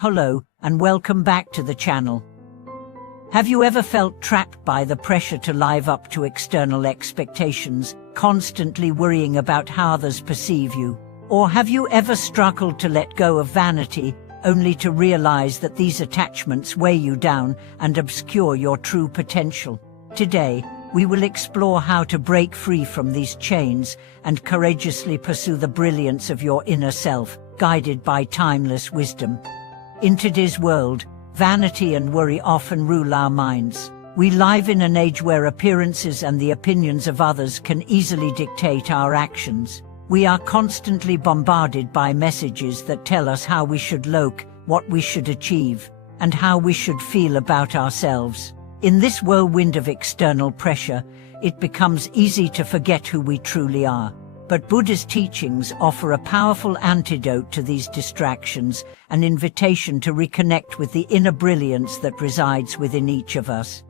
Hello, and welcome back to the channel. Have you ever felt trapped by the pressure to live up to external expectations, constantly worrying about how others perceive you? Or have you ever struggled to let go of vanity, only to realize that these attachments weigh you down and obscure your true potential? Today, we will explore how to break free from these chains and courageously pursue the brilliance of your inner self, guided by timeless wisdom. In today's world, vanity and worry often rule our minds. We live in an age where appearances and the opinions of others can easily dictate our actions. We are constantly bombarded by messages that tell us how we should look, what we should achieve, and how we should feel about ourselves. In this whirlwind of external pressure, it becomes easy to forget who we truly are. But Buddha's teachings offer a powerful antidote to these distractions, an invitation to reconnect with the inner brilliance that resides within each of us.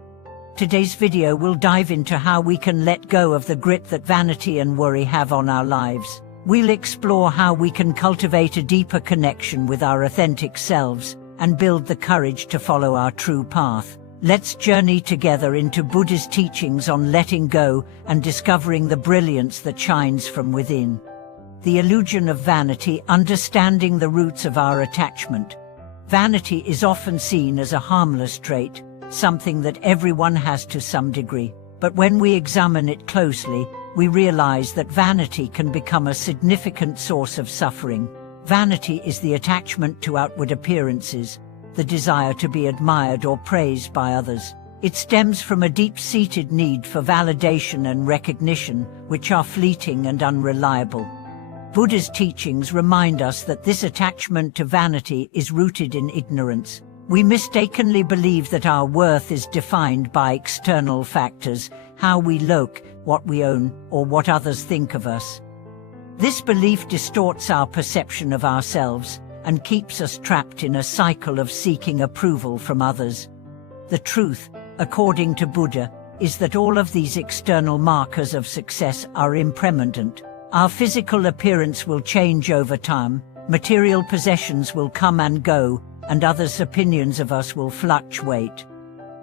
Today's video will dive into how we can let go of the grip that vanity and worry have on our lives. We'll explore how we can cultivate a deeper connection with our authentic selves and build the courage to follow our true path. Let's journey together into Buddha's teachings on letting go and discovering the brilliance that shines from within. The illusion of vanity, understanding the roots of our attachment. Vanity is often seen as a harmless trait, something that everyone has to some degree. But when we examine it closely, we realize that vanity can become a significant source of suffering. Vanity is the attachment to outward appearances, the desire to be admired or praised by others. It stems from a deep-seated need for validation and recognition, which are fleeting and unreliable. Buddha's teachings remind us that this attachment to vanity is rooted in ignorance. We mistakenly believe that our worth is defined by external factors, how we look, what we own, or what others think of us. This belief distorts our perception of ourselves and keeps us trapped in a cycle of seeking approval from others. The truth, according to Buddha, is that all of these external markers of success are impermanent. Our physical appearance will change over time, material possessions will come and go, and others' opinions of us will fluctuate.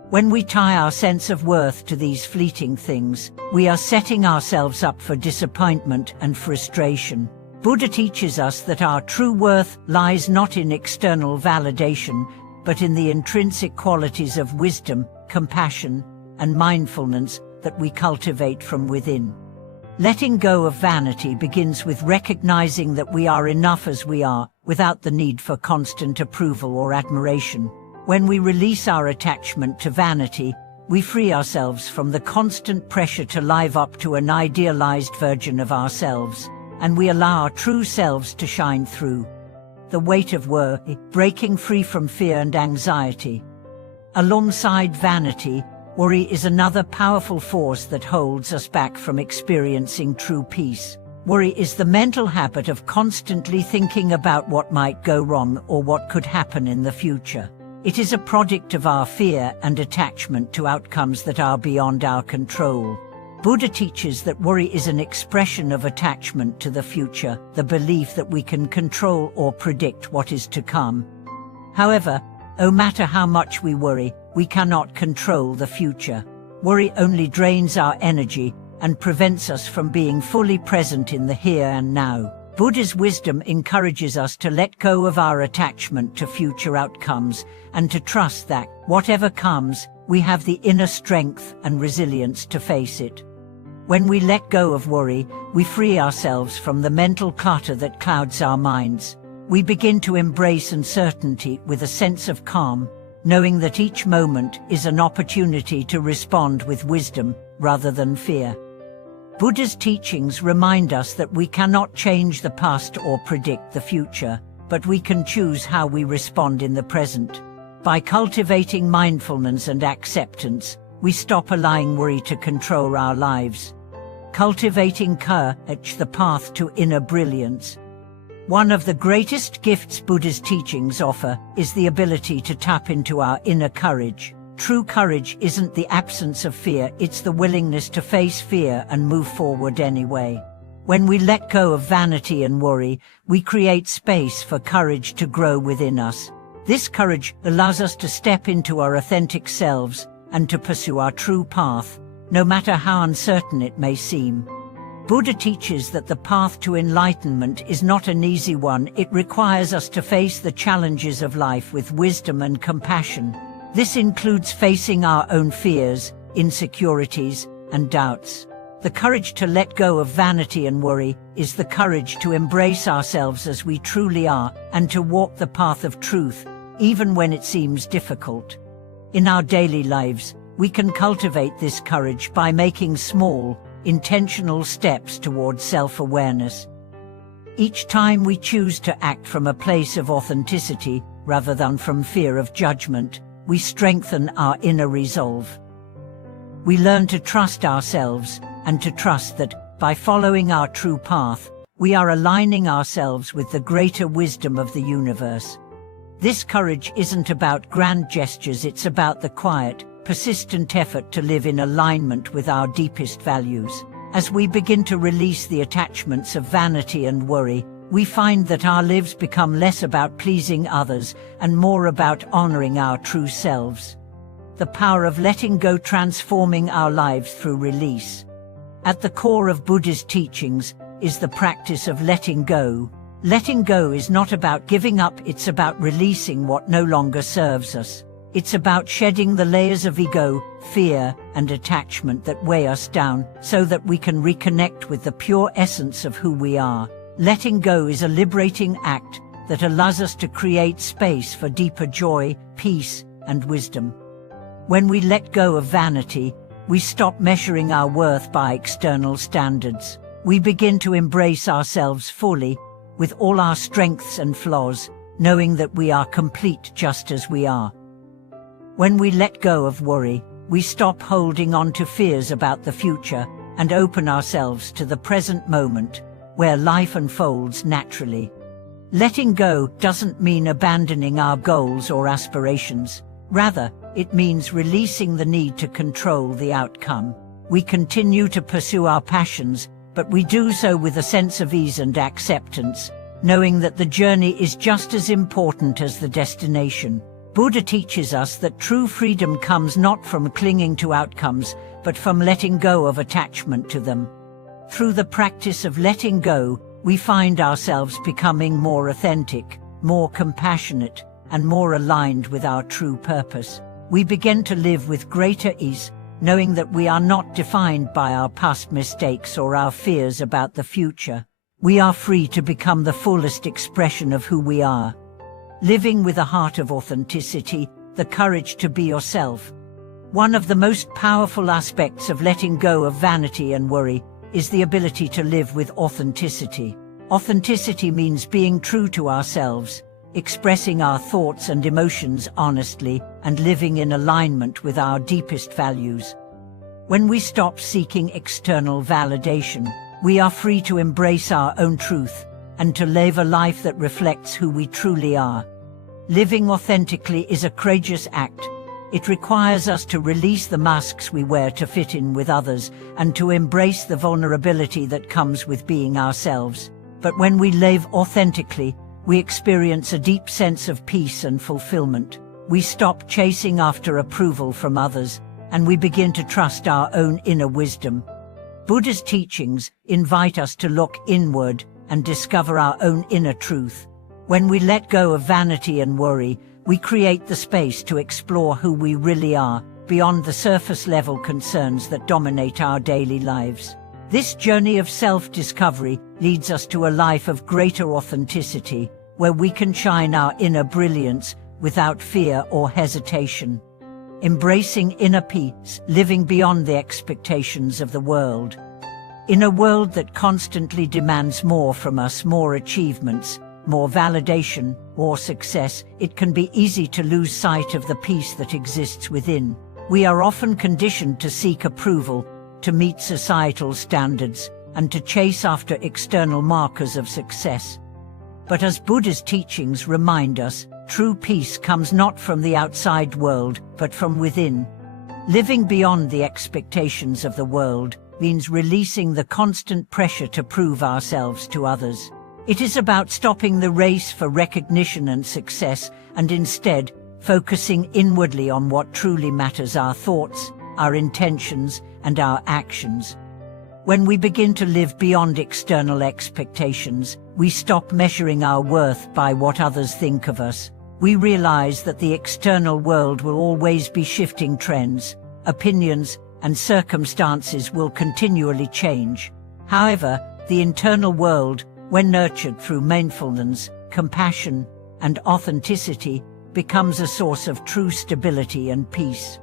When we tie our sense of worth to these fleeting things, we are setting ourselves up for disappointment and frustration. Buddha teaches us that our true worth lies not in external validation, but in the intrinsic qualities of wisdom, compassion, and mindfulness that we cultivate from within. Letting go of vanity begins with recognizing that we are enough as we are, without the need for constant approval or admiration. When we release our attachment to vanity, we free ourselves from the constant pressure to live up to an idealized version of ourselves, and we allow our true selves to shine through. The weight of worry, breaking free from fear and anxiety. Alongside vanity, worry is another powerful force that holds us back from experiencing true peace. Worry is the mental habit of constantly thinking about what might go wrong or what could happen in the future. It is a product of our fear and attachment to outcomes that are beyond our control. Buddha teaches that worry is an expression of attachment to the future, the belief that we can control or predict what is to come. However, no matter how much we worry, we cannot control the future. Worry only drains our energy and prevents us from being fully present in the here and now. Buddha's wisdom encourages us to let go of our attachment to future outcomes and to trust that, whatever comes, we have the inner strength and resilience to face it. When we let go of worry, we free ourselves from the mental clutter that clouds our minds. We begin to embrace uncertainty with a sense of calm, knowing that each moment is an opportunity to respond with wisdom rather than fear. Buddha's teachings remind us that we cannot change the past or predict the future, but we can choose how we respond in the present. By cultivating mindfulness and acceptance, we stop allowing worry to control our lives. Cultivating courage, the path to inner brilliance. One of the greatest gifts Buddha's teachings offer is the ability to tap into our inner courage. True courage isn't the absence of fear, it's the willingness to face fear and move forward anyway. When we let go of vanity and worry, we create space for courage to grow within us. This courage allows us to step into our authentic selves and to pursue our true path, no matter how uncertain it may seem. Buddha teaches that the path to enlightenment is not an easy one. It requires us to face the challenges of life with wisdom and compassion. This includes facing our own fears, insecurities, and doubts. The courage to let go of vanity and worry is the courage to embrace ourselves as we truly are and to walk the path of truth, even when it seems difficult. In our daily lives, we can cultivate this courage by making small, intentional steps towards self-awareness. Each time we choose to act from a place of authenticity rather than from fear of judgment, we strengthen our inner resolve. We learn to trust ourselves and to trust that, by following our true path, we are aligning ourselves with the greater wisdom of the universe. This courage isn't about grand gestures, it's about the quiet, persistent effort to live in alignment with our deepest values. As we begin to release the attachments of vanity and worry, we find that our lives become less about pleasing others and more about honoring our true selves. The power of letting go, transforming our lives through release. At the core of Buddha's teachings is the practice of letting go. Letting go is not about giving up, it's about releasing what no longer serves us. It's about shedding the layers of ego, fear, and attachment that weigh us down so that we can reconnect with the pure essence of who we are. Letting go is a liberating act that allows us to create space for deeper joy, peace, and wisdom. When we let go of vanity, we stop measuring our worth by external standards. We begin to embrace ourselves fully, with all our strengths and flaws, knowing that we are complete just as we are. When we let go of worry, we stop holding on to fears about the future and open ourselves to the present moment, where life unfolds naturally. Letting go doesn't mean abandoning our goals or aspirations. Rather, it means releasing the need to control the outcome. We continue to pursue our passions, but we do so with a sense of ease and acceptance, knowing that the journey is just as important as the destination. Buddha teaches us that true freedom comes not from clinging to outcomes, but from letting go of attachment to them. Through the practice of letting go, we find ourselves becoming more authentic, more compassionate, and more aligned with our true purpose. We begin to live with greater ease, knowing that we are not defined by our past mistakes or our fears about the future. We are free to become the fullest expression of who we are. Living with a heart of authenticity, the courage to be yourself. One of the most powerful aspects of letting go of vanity and worry is the ability to live with authenticity. Authenticity means being true to ourselves, expressing our thoughts and emotions honestly, and living in alignment with our deepest values. When we stop seeking external validation, we are free to embrace our own truth and to live a life that reflects who we truly are. Living authentically is a courageous act. It requires us to release the masks we wear to fit in with others and to embrace the vulnerability that comes with being ourselves. But when we live authentically, we experience a deep sense of peace and fulfillment. We stop chasing after approval from others, and we begin to trust our own inner wisdom. Buddha's teachings invite us to look inward and discover our own inner truth. When we let go of vanity and worry, we create the space to explore who we really are, beyond the surface-level concerns that dominate our daily lives. This journey of self-discovery leads us to a life of greater authenticity, where we can shine our inner brilliance without fear or hesitation. Embracing inner peace, living beyond the expectations of the world. In a world that constantly demands more from us, more achievements, more validation, more success, it can be easy to lose sight of the peace that exists within. We are often conditioned to seek approval, to meet societal standards, and to chase after external markers of success. But as Buddha's teachings remind us, true peace comes not from the outside world, but from within. Living beyond the expectations of the world means releasing the constant pressure to prove ourselves to others. It is about stopping the race for recognition and success and instead focusing inwardly on what truly matters: our thoughts, our intentions, and our actions. When we begin to live beyond external expectations, we stop measuring our worth by what others think of us. We realize that the external world will always be shifting. Trends, opinions, and circumstances will continually change. However, the internal world, when nurtured through mindfulness, compassion, and authenticity, becomes a source of true stability and peace.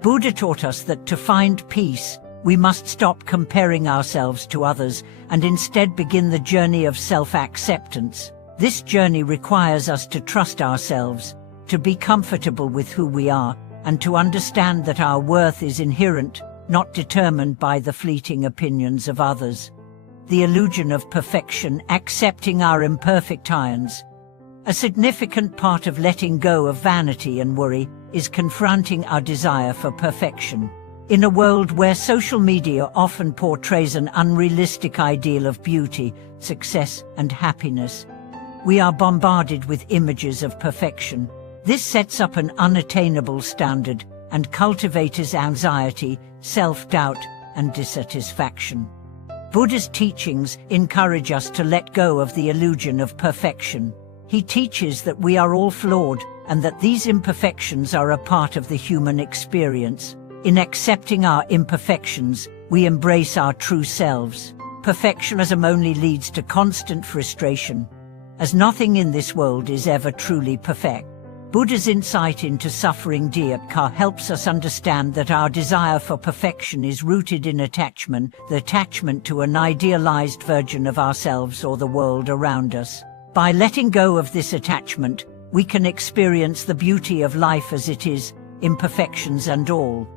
Buddha taught us that to find peace, we must stop comparing ourselves to others and instead begin the journey of self-acceptance. This journey requires us to trust ourselves, to be comfortable with who we are, and to understand that our worth is inherent, not determined by the fleeting opinions of others. The illusion of perfection, accepting our imperfect irons. A significant part of letting go of vanity and worry is confronting our desire for perfection. In a world where social media often portrays an unrealistic ideal of beauty, success, and happiness, we are bombarded with images of perfection. This sets up an unattainable standard and cultivates anxiety, self-doubt, and dissatisfaction. Buddha's teachings encourage us to let go of the illusion of perfection. He teaches that we are all flawed and that these imperfections are a part of the human experience. In accepting our imperfections, we embrace our true selves. Perfectionism only leads to constant frustration, as nothing in this world is ever truly perfect. Buddha's insight into suffering Diepka helps us understand that our desire for perfection is rooted in attachment, the attachment to an idealized version of ourselves or the world around us. By letting go of this attachment, we can experience the beauty of life as it is, imperfections and all.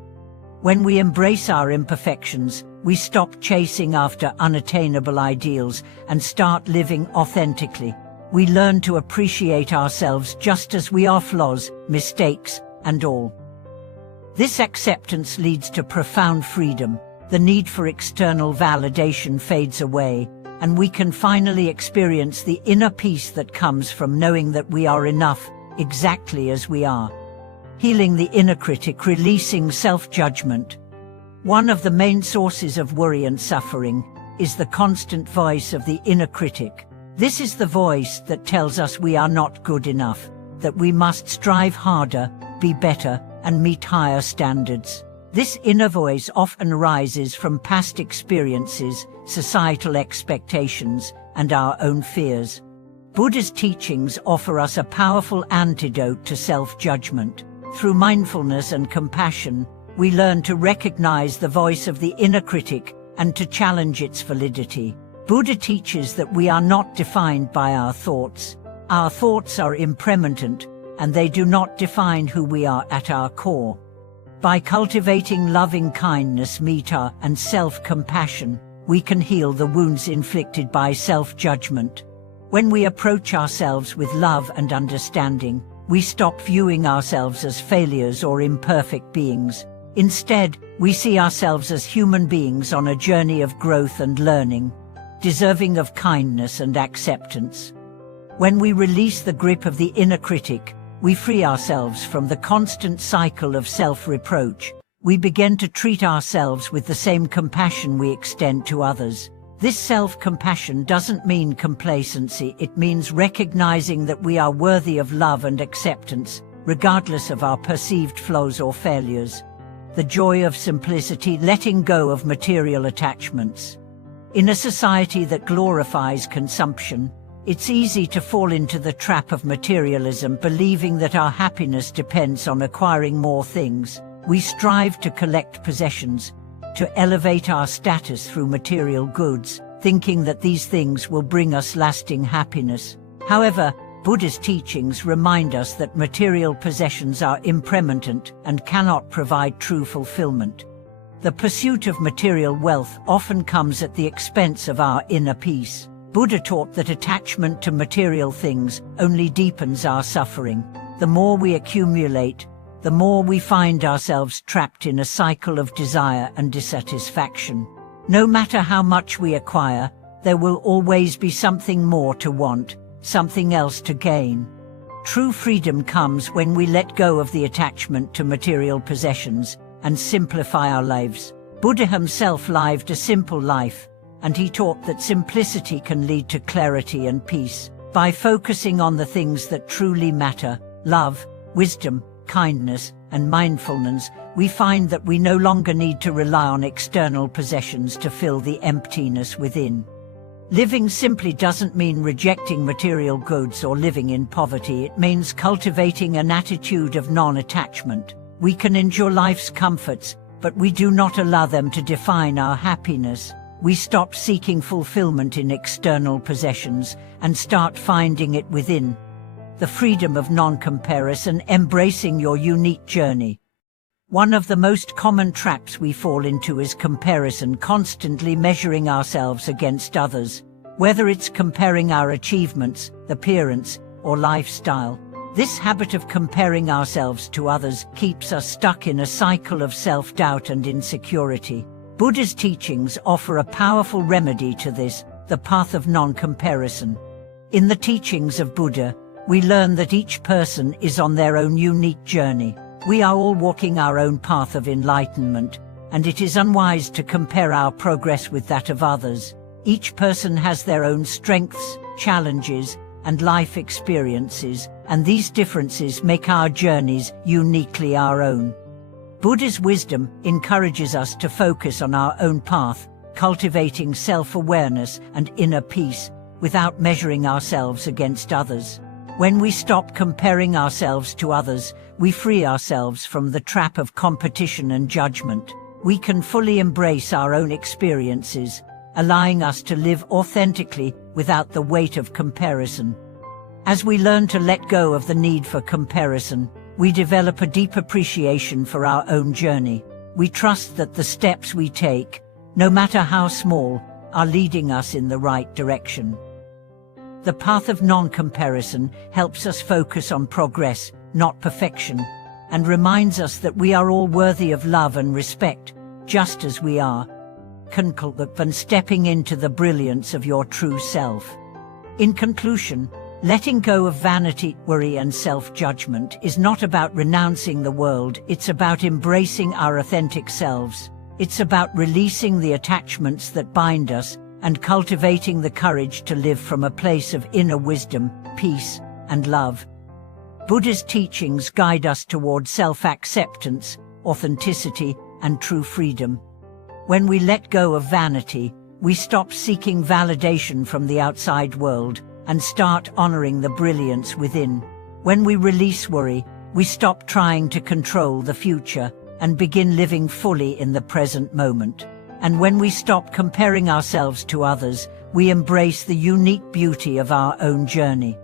When we embrace our imperfections, we stop chasing after unattainable ideals and start living authentically. We learn to appreciate ourselves just as we are, flaws, mistakes, and all. This acceptance leads to profound freedom. The need for external validation fades away, and we can finally experience the inner peace that comes from knowing that we are enough, exactly as we are. Healing the inner critic, releasing self-judgment. One of the main sources of worry and suffering is the constant voice of the inner critic. This is the voice that tells us we are not good enough, that we must strive harder, be better, and meet higher standards. This inner voice often arises from past experiences, societal expectations, and our own fears. Buddha's teachings offer us a powerful antidote to self-judgment. Through mindfulness and compassion, we learn to recognize the voice of the inner critic and to challenge its validity. Buddha teaches that we are not defined by our thoughts. Our thoughts are impermanent, and they do not define who we are at our core. By cultivating loving kindness, metta, and self-compassion, we can heal the wounds inflicted by self-judgment. When we approach ourselves with love and understanding, we stop viewing ourselves as failures or imperfect beings. Instead, we see ourselves as human beings on a journey of growth and learning, deserving of kindness and acceptance. When we release the grip of the inner critic, we free ourselves from the constant cycle of self-reproach. We begin to treat ourselves with the same compassion we extend to others. This self-compassion doesn't mean complacency, it means recognizing that we are worthy of love and acceptance, regardless of our perceived flaws or failures. The joy of simplicity, letting go of material attachments. In a society that glorifies consumption, it's easy to fall into the trap of materialism, believing that our happiness depends on acquiring more things. We strive to collect possessions, to elevate our status through material goods, thinking that these things will bring us lasting happiness. However, Buddha's teachings remind us that material possessions are impermanent and cannot provide true fulfillment. The pursuit of material wealth often comes at the expense of our inner peace. Buddha taught that attachment to material things only deepens our suffering. The more we accumulate, the more we find ourselves trapped in a cycle of desire and dissatisfaction. No matter how much we acquire, there will always be something more to want, something else to gain. True freedom comes when we let go of the attachment to material possessions and simplify our lives. Buddha himself lived a simple life, and he taught that simplicity can lead to clarity and peace. By focusing on the things that truly matter, love, wisdom, kindness, and mindfulness, we find that we no longer need to rely on external possessions to fill the emptiness within. Living simply doesn't mean rejecting material goods or living in poverty. It means cultivating an attitude of non-attachment. We can enjoy life's comforts, but we do not allow them to define our happiness. We stop seeking fulfillment in external possessions and start finding it within. The freedom of non-comparison, embracing your unique journey. One of the most common traps we fall into is comparison, constantly measuring ourselves against others. Whether it's comparing our achievements, appearance, or lifestyle, this habit of comparing ourselves to others keeps us stuck in a cycle of self-doubt and insecurity. Buddha's teachings offer a powerful remedy to this, the path of non-comparison. In the teachings of Buddha, we learn that each person is on their own unique journey. We are all walking our own path of enlightenment, and it is unwise to compare our progress with that of others. Each person has their own strengths, challenges, and life experiences, and these differences make our journeys uniquely our own. Buddha's wisdom encourages us to focus on our own path, cultivating self-awareness and inner peace, without measuring ourselves against others. When we stop comparing ourselves to others, we free ourselves from the trap of competition and judgment. We can fully embrace our own experiences, allowing us to live authentically without the weight of comparison. As we learn to let go of the need for comparison, we develop a deep appreciation for our own journey. We trust that the steps we take, no matter how small, are leading us in the right direction. The path of non-comparison helps us focus on progress, not perfection, and reminds us that we are all worthy of love and respect, just as we are. When stepping into the brilliance of your true self. In conclusion, letting go of vanity, worry, and self-judgment is not about renouncing the world. It's about embracing our authentic selves. It's about releasing the attachments that bind us and cultivating the courage to live from a place of inner wisdom, peace, and love. Buddha's teachings guide us toward self-acceptance, authenticity, and true freedom. When we let go of vanity, we stop seeking validation from the outside world and start honoring the brilliance within. When we release worry, we stop trying to control the future and begin living fully in the present moment. And when we stop comparing ourselves to others, we embrace the unique beauty of our own journey.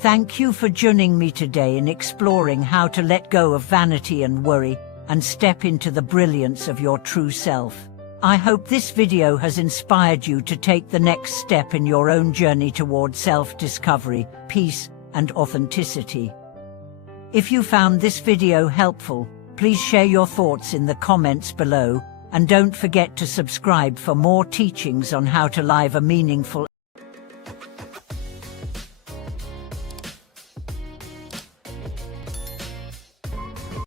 Thank you for joining me today in exploring how to let go of vanity and worry and step into the brilliance of your true self. I hope this video has inspired you to take the next step in your own journey toward self-discovery, peace, and authenticity. If you found this video helpful, please share your thoughts in the comments below, and don't forget to subscribe for more teachings on how to live a meaningful